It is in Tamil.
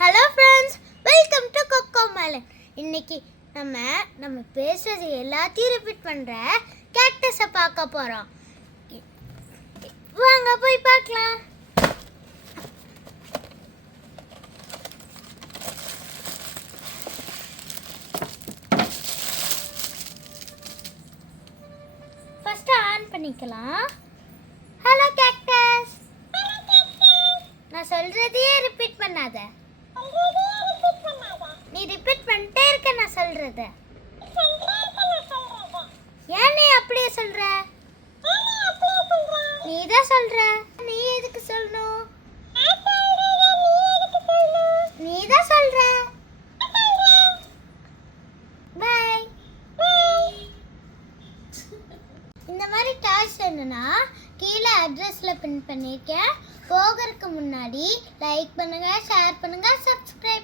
Hello friends, welcome to Cocomelon. இன்னைக்கு நம்ம பேசுறது எல்லாத்தையும் ரிப்பீட் பண்ணுற கேக்டஸை பார்க்க போகிறோம். வாங்க போய் பார்க்கலாம். ஃபர்ஸ்ட் ஆன் பண்ணிக்கலாம். ஹலோ கேக்டஸ், நான் சொல்றதையே ரிப்பீட் பண்ணாத. நீ ரிப்பீட் பண்ணிட்டே இருக்க நான் சொல்றத. ஏன் நீ அப்படியே சொல்ற? நீ தான் சொல்ற. நீ எதுக்கு சொல்லணும்? நீ தான் சொல்ற. பை. இந்த மாதிரி டாய்ஸ் வேணும்னா கீழே அட்ரஸ்ல பின் பண்ணிருக்கேன். போகிறதுக்கு முன்னாடி லைக் பண்ணுங்க, ஷேர் பண்ணுங்க, சப்ஸ்கிரைப்